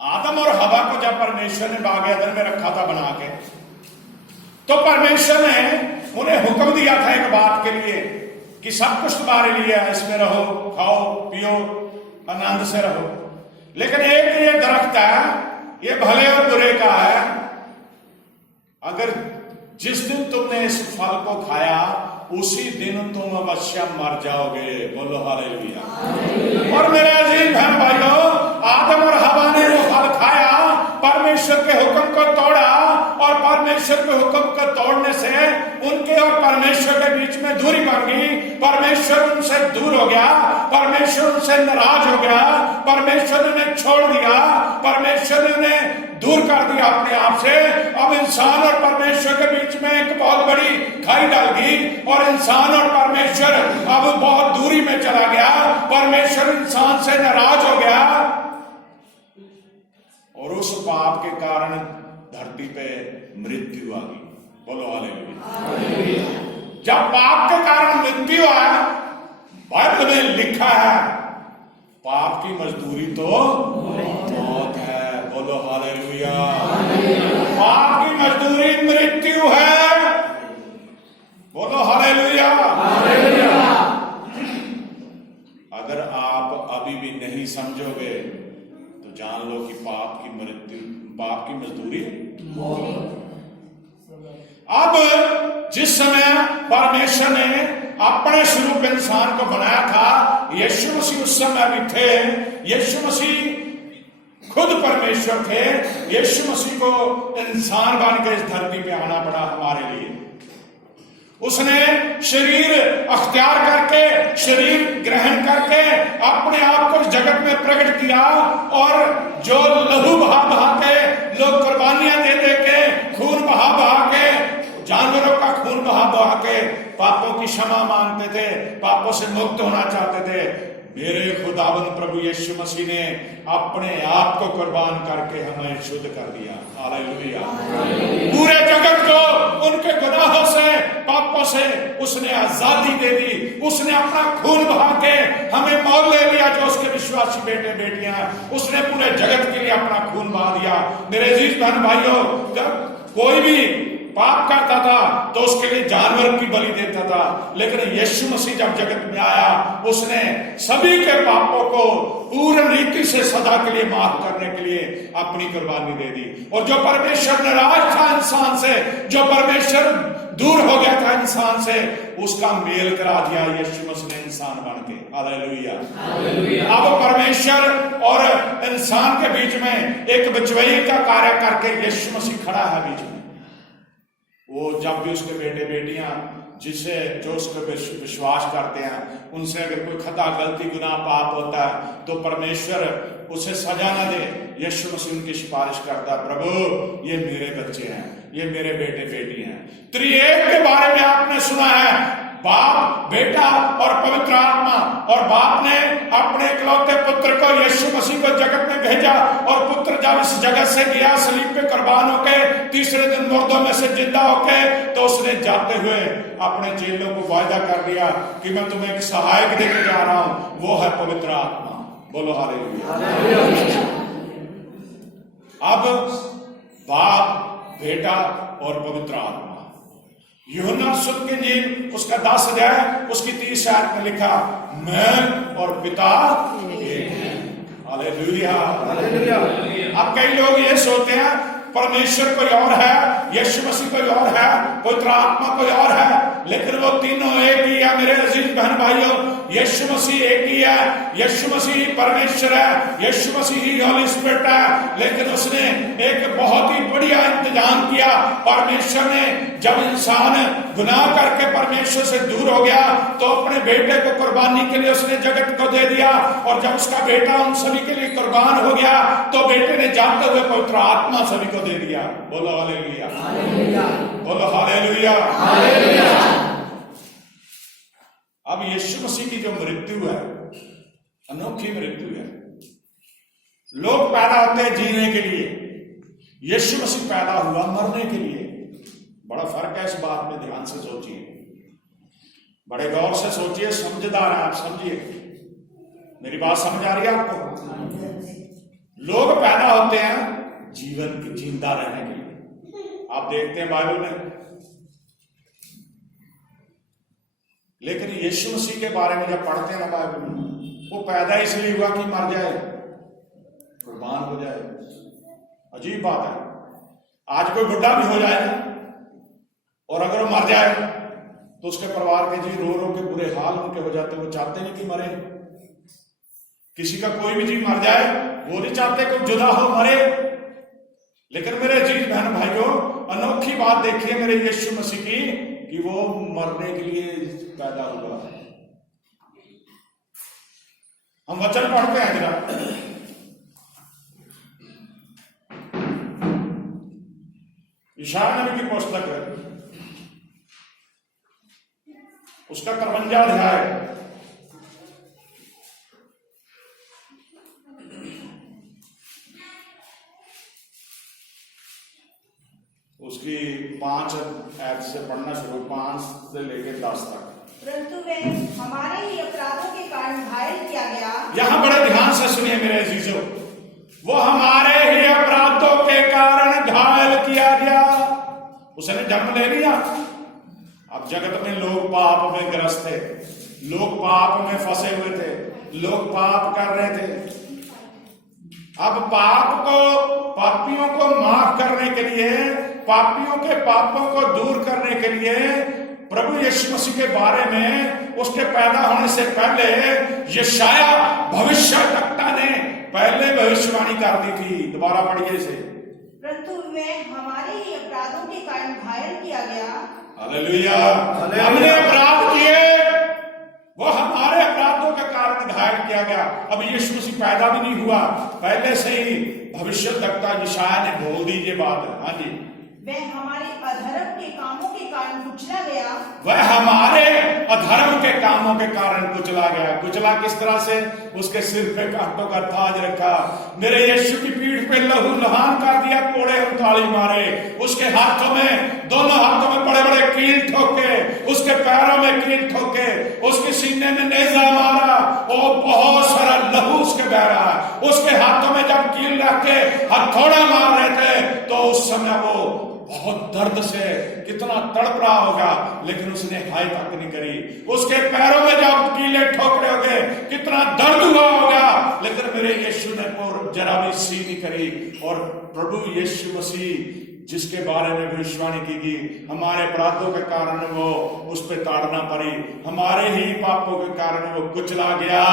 आदम और हवा को जब परमेश्वर ने बाग अदन में रखा था बना के, तो परमेश्वर ने उन्हें हुक्म दिया था एक बात के लिए कि सब कुछ तुम्हारे लिए है, इसमें रहो, खाओ पियो, आनंद से रहो। लेकिन एक ये दरख्त है, ये भले और बुरे का है। अगर जिस दिन तुमने इस फल को खाया उसी दिन तुम अवश्य मर जाओगे। बोलो हालेलुया। और मेरे अजीज बहन भाइयों, आदम और हवा ने वो फल खाया, परमेश्वर के हुक्म को तोड़ा, और परमेश्वर के हुक्म को तोड़ने से उनके और परमेश्वर के बीच में दूरी बन गई। परमेश्वर उनसे दूर हो गया, परमेश्वर उनसे नाराज हो गया, परमेश्वर ने उन्हें छोड़ दिया, परमेश्वर ने उन्हें दूर कर दिया अपने आप से। अब इंसान और परमेश्वर के बीच में एक बहुत बड़ी खाई डाल गई, और इंसान और परमेश्वर अब बहुत दूरी में चला गया। परमेश्वर इंसान से नाराज हो गया, और उस पाप के कारण धरती पे मृत्यु आ गई। बोलो हालेलुया। जब पाप के कारण मृत्यु आया, बाइबल में लिखा है पाप की मजदूरी तो मौत है। बोलो हालेलुया। पाप की मजदूरी मृत्यु है। बोलो हालेलुया। अगर आप अभी भी नहीं समझोगे तो जान लो कि पाप की मजदूरी अब जिस समय परमेश्वर ने अपने स्वरूप इंसान को बनाया था, यीशु मसीह उस समय भी थे। यीशु मसीह खुद परमेश्वर थे। यीशु मसीह को इंसान बन के इस धरती पे आना पड़ा हमारे लिए। उसने शरीर अख्तियार करके, शरीर ग्रहण करके अपने आप को इस जगत में प्रकट किया, और जो लहू बहा बहा के, लोग कुर्बानियां दे दे के, खून बहा बहा के, जानवरों का खून बहा बहा के पापों की क्षमा मांगते थे, पापों से मुक्त होना चाहते थे। मेरे खुदावंद प्रभु यीशु मसीह ने अपने आप को कुर्बान करके हमें शुद्ध कर दिया। हालेलुया। पूरे जगत को उनके गुनाहों से, पापों से उसने आजादी दे दी। उसने अपना खून बहा के हमें मोल ले लिया, जो उसके विश्वासी बेटे बेटियां हैं। उसने पूरे जगत के लिए अपना खून बहा दिया। मेरे अजीज बहन भाइयों, जब कोई भी पाप करता था तो उसके लिए जानवर की बलि देता था, लेकिन यीशु मसीह जब जगत में आया, उसने सभी के पापों को पूर्ण रीति से सदा के लिए माफ करने के लिए अपनी कुर्बानी दे दी। और जो परमेश्वर नाराज था इंसान से, जो परमेश्वर दूर हो गया था इंसान से, उसका मेल करा दिया यीशु मसीह ने इंसान बन के। हालेलुया। अब परमेश्वर और इंसान के बीच में एक बिचवई का कार्य करके यीशु मसीह खड़ा है बीच में। वो जब भी उसके बेटे बेटियां जो उसको विश्वास करते हैं, उनसे अगर कोई खता, गलती, गुनाह, पाप होता है तो परमेश्वर उसे सजा न दे। यीशु मसीह उनकी सिफारिश करता है, प्रभु ये मेरे बच्चे हैं, ये मेरे बेटे बेटी हैं। त्रिएक के बारे में आपने सुना है, बाप, बेटा और पवित्र आत्मा। और बाप ने अपने इकलौते पुत्र को यीशु मसीह को जगत में भेजा, और पुत्र जब इस जगत से गया सलीब पे कुर्बान होके, तीसरे दिन मुर्दों में से जिंदा होके, तो उसने जाते हुए अपने चेलों को वायदा कर दिया कि मैं तुम्हें एक सहायक देके जा रहा हूं, वो है पवित्र आत्मा। बोलो हालेलुया। अब बाप, बेटा और पवित्र आत्मा। यूहन्ना सुत के इंजील उसका 10 अध्याय उसकी 30 आयत में लिखा, मैं और पिता एक हैं। हालेलुया। अब कई लोग ये सोचते हैं परमेश्वर कोई और है, यीशु मसीह कोई और है, पवित्र आत्मा कोई और है, लेकिन वो तीनों एक ही है। मेरे अजीज बहन भाइयों, यीशु मसीह एक ही है। यीशु मसीह परमेश्वर है, यीशु मसीह ही होली स्पिरिट है। लेकिन उसने एक बहुत ही बढ़िया इंतजाम किया। परमेश्वर ने जब इंसान गुनाह करके परमेश्वर से दूर हो गया, तो अपने बेटे को कुर्बानी के लिए उसने जगत को दे दिया। और जब उसका बेटा उन सभी के लिए कुर्बान हो गया, तो बेटे ने जाते हुए पवित्र आत्मा सभी को दे दिया। बोलो हालेलुया। बोलो हालेलुया। अब यीशु मसीह की जो मृत्यु है, अनोखी मृत्यु है। लोग पैदा होते हैं जीने के लिए, यीशु मसीह पैदा हुआ मरने के लिए। बड़ा फर्क है इस बात में, ध्यान से सोचिए, बड़े गौर से सोचिए, समझदार है आप, समझिए। मेरी बात समझ आ रही है आपको? लोग पैदा होते हैं जीवन की जिंदा रहने के लिए, आप देखते हैं बाइबल में। लेकिन यीशु मसीह के बारे में जब पढ़ते हैं ना बाइबल में, वो पैदा इसलिए हुआ कि मर जाए, कुर्बान हो जाए। अजीब बात है, आज कोई बुढ़ा भी हो जाए और अगर वो मर जाए तो उसके परिवार के जी रो रो के बुरे हाल उनके हो जाते, वो चाहते नहीं कि मरे। किसी का कोई भी जीव मर जाए वो नहीं चाहते कि जुदा हो, मरे। लेकिन मेरे अजीज बहन भाइयों, अनोखी बात देखिए मेरे यीशु मसीह की कि वो मरने के लिए पैदा हुआ। हम वचन पढ़ते हैं जरा, यशायाह नबी की पुस्तक है, उसका 53वां अध्याय, उसकी 5 आयत से पढ़ना शुरू, 5 से लेकर 10 तक। परंतु वह हमारे ही अपराधों के कारण घायल किया गया। यहां बड़े ध्यान से सुनिए मेरे अजीजों, वो हमारे ही अपराधों के कारण घायल किया गया। उसने जन्म ले लिया। अब जगत में लोग पाप में ग्रस्त थे, लोग पाप में फंसे हुए थे, लोग पाप कर रहे थे। अब पाप को, पापियों को माफ करने के लिए, पापियों के पापों को दूर करने के लिए प्रभु यीशु मसीह के बारे में उसके पैदा होने से पहले यशायाह भविष्यवक्ता ने पहले भविष्यवाणी कर दी थी। दोबारा पढ़िए इसे। परंतु वह हमारे ही अपराधों के कारण घायल किया गया। हालेलुया। हमने अपराध किए, वो हमारे अपराधों के कारण घायल किया गया। अब यीशु मसीह पैदा भी नहीं हुआ, पहले से ही भविष्यवक्ता यशायाह ने बोल दी ये बात। हाँ जी, वह हमारे अधर्म के कामों के कारण कुचला गया। वह हमारे अधर्म के कामों के कारण कुचला गया। कुचला किस तरह से? उसके सिर पे कांटों का ताज रखा, मेरे यीशु की पीठ पे लहू लहान कर दिया, कोड़े और ताली मारे, उसके हाथों में, दोनों हाथों में बड़े बड़े कील ठोके, उसके पैरों में कील ठोके, उसके सीने में नेजा मारा और बहुत सारा लहू उसके बह रहा है। उसके हाथों में जब कील रख के हथौड़ा मार रहे थे तो उस समय वो बहुत दर्द से कितना तड़प रहा होगा, लेकिन उसने हाय तक नहीं करी। उसके पैरों में जब कीले ठोकरे हो गए कितना दर्द हुआ होगा, लेकिन मेरे यीशु ने जरा भी सी नहीं करी। और प्रभु यीशु मसीह जिसके बारे में भविष्यवाणी की गई, हमारे अपराधों के कारण वो उस पर ताड़ना पड़ी, हमारे ही पापों के कारण वो कुचला गया,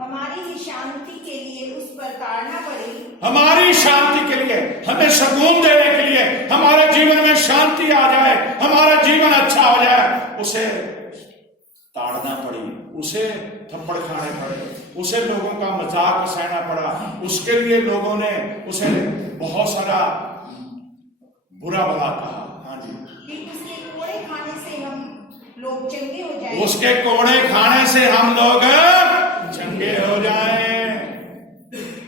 हमारी ही शांति के लिए उस पर ताड़ना पड़ी। हमारी शांति के लिए, हमें सुकून देने के लिए, हमारे जीवन में शांति आ जाए, हमारा जीवन अच्छा हो जाए, उसे ताड़ना पड़ी, उसे थप्पड़ खाने पड़े, उसे लोगों का मजाक सहना पड़ा, उसके लिए लोगों ने उसे बहुत सारा बुरा भला कहा। हाँ जी, कि उसके कोड़े खाने से हम लोग चंगे हो जाएं। उसके कोड़े खाने से हम लोग चंगे हो जाएं।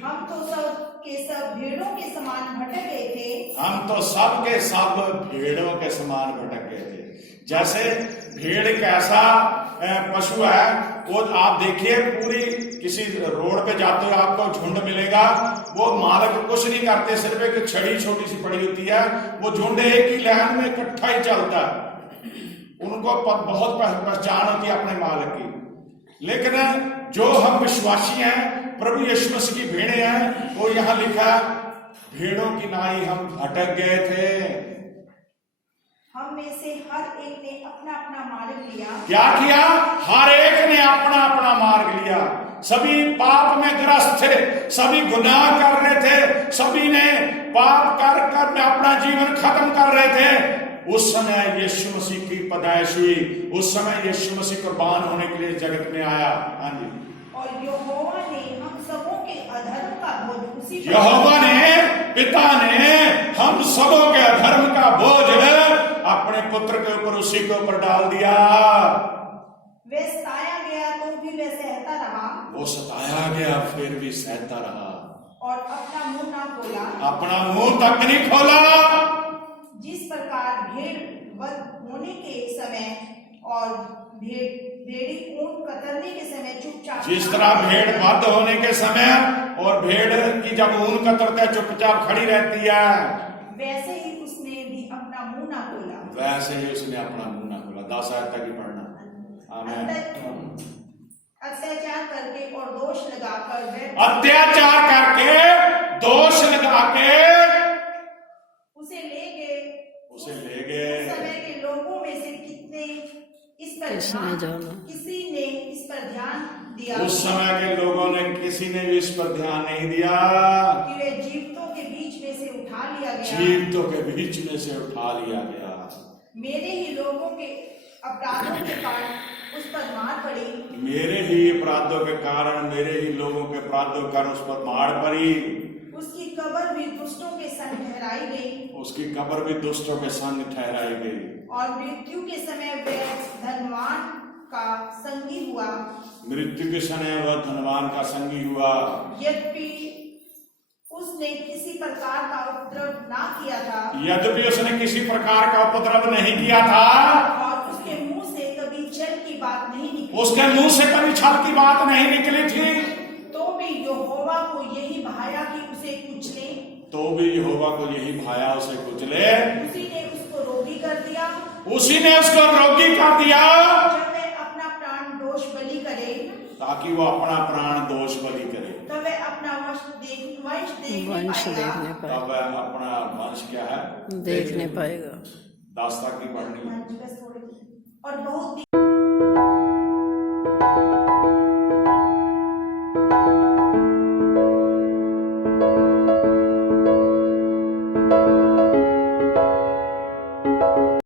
हम तो सब के सब भेड़ों के समान भटक गए थे। हम तो सब के सब भेड़ों के समान भटक गए थे। जैसे भेड़ एक ऐसा पशु है, वो आप देखिए पूरी किसी रोड पे जाते हो आपको झुंड मिलेगा, वो मालक कुछ नहीं करते, सिर्फ एक छड़ी छोटी सी पड़ी होती है, वो झुंड एक ही लाइन में इकट्ठा ही चलता है। उनको बहुत पहचान होती है अपने मालक की। लेकिन जो हम विश्वासी हैं, प्रभु यीशु मसीह की भेड़ें हैं, वो यहां लिखा, भेड़ों की नाई हम भटक गए थे। हम में से हर एक ने अपना अपना मार्ग लिया। क्या किया? हर एक ने अपना अपना मार्ग लिया। सभी पाप में ग्रस्त थे, सभी गुनाह कर रहे थे, सभी ने पाप कर कर अपना जीवन खत्म कर रहे थे। उस समय यीशु मसीह की पैदाइश हुई, उस समय यीशु मसीह कुर्बान होने के लिए जगत में आया। हाँ जी, और यहोवा ने हम सबों के अधर्म का बोझ उसी पर, यहोवा ने, पिता ने हम सबों के अधर्म का बोझ अपने पुत्र के ऊपर, उसी के ऊपर डाल दिया। वह सताया गया तो भी वह सहता रहा, वो सताया गया फिर भी सहता रहा, और अपना मुंह ना खोला, अपना मुंह तक नहीं खोला। जिस प्रकार भेड़ वध होने के समय और भेड़ी ऊंट कतरने के समय चुपचाप, जिस तरह भेड़ वध होने के समय और भेड़ की जब ऊन कतरते है चुपचाप खड़ी रहती है, वैसे ही उसने भी अपना मुंह ना खोला। वैसे ही उसने अपना मुंह ना खोला। 10 आयत तक ही पढ़ना। आमीन। अत्याचार करके और दोष लगाकर अत्याचार करके दोष लगा के उसे ले गए। उस समय समय के लोगों में से किसी ने इस पर ध्यान दिया। उस समय के लोगों ने किसी ने भी इस पर ध्यान नहीं दिया कि वे जीवितों के बीच में से उठा लिया गया। जीवितों के बीच में से उठा लिया गया। मेरे ही लोगों के अपराधों के कारण उस पर मार पड़ी। मेरे ही अपराधों के कारण, मेरे ही लोगों के अपराधों के कारण उस पर मार पड़ी। उसकी कब्र भी दुष्टों के संग ठहराई गई। उसकी कब्र भी दुष्टों के संग ठहराई गई। और मृत्यु के समय वह धनवान का संगी हुआ। मृत्यु के समय वह धनवान का संगी हुआ। यद्यपि उसने किसी प्रकार का उपद्रव ना किया था। यद्यपि उसने किसी प्रकार का उपद्रव नहीं किया था। और उसके मुंह से कभी छल की बात नहीं निकली। उसके मुंह से कभी छल की बात नहीं निकली थी। तो भी यहोवा को यही भाया कि उसे कुचले। तो भी यहोवा को यही भाया उसे कुचले। उसी ने उसको रोगी कर दिया। उसी ने उसको रोगी कर दिया। जब वह अपना प्राण दोष बलि करे, ताकि वो अपना प्राण दोष बलि करे। तब वह अपना वंश देखने पाएगा। तब वह अपना वंश क्या है देखने पाएगा। 10 तक की पढ़नी। और बहुत